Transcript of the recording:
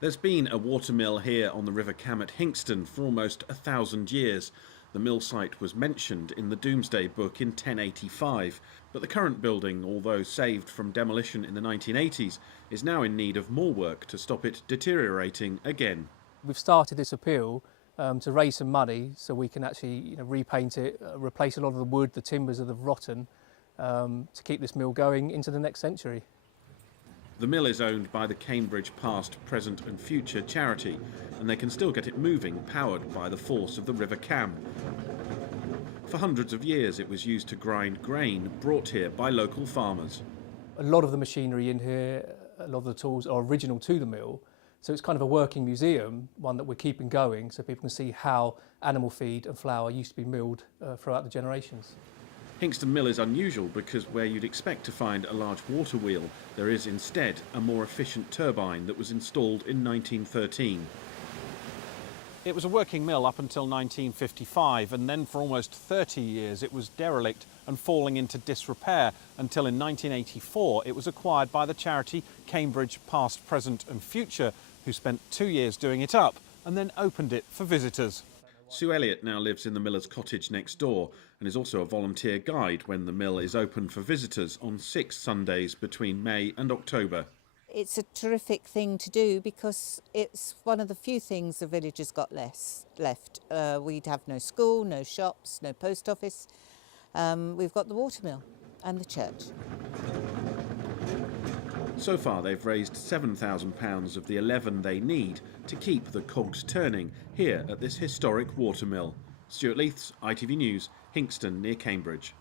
There's been a watermill here on the River Cam at Hinxton for almost 1,000 years. The mill site was mentioned in the Domesday Book in 1085, but the current building, although saved from demolition in the 1980s, is now in need of more work to stop it deteriorating again. We've started this appeal to raise some money so we can actually repaint it, replace a lot of the wood, the timbers that have rotten, to keep this mill going into the next century. The mill is owned by the Cambridge Past, Present and Future charity, and they can still get it moving, powered by the force of the River Cam. For hundreds of years it was used to grind grain brought here by local farmers. A lot of the machinery in here, a lot of the tools are original to the mill, so it's kind of a working museum, one that we're keeping going so people can see how animal feed and flour used to be milled throughout the generations. Hinxton Mill is unusual because where you'd expect to find a large water wheel, there is instead a more efficient turbine that was installed in 1913. It was a working mill up until 1955, and then for almost 30 years it was derelict and falling into disrepair until in 1984 it was acquired by the charity Cambridge Past, Present and Future, who spent 2 years doing it up and then opened it for visitors. Sue Elliott now lives in the miller's cottage next door and is also a volunteer guide when the mill is open for visitors on 6 Sundays between May and October. It's a terrific thing to do because it's one of the few things the village has got left. We'd have no school, no shops, no post office. We've got the watermill and the church. So far they've raised £7,000 of the 11 they need to keep the cogs turning here at this historic watermill. Stuart Leiths, ITV News, Hinxton near Cambridge.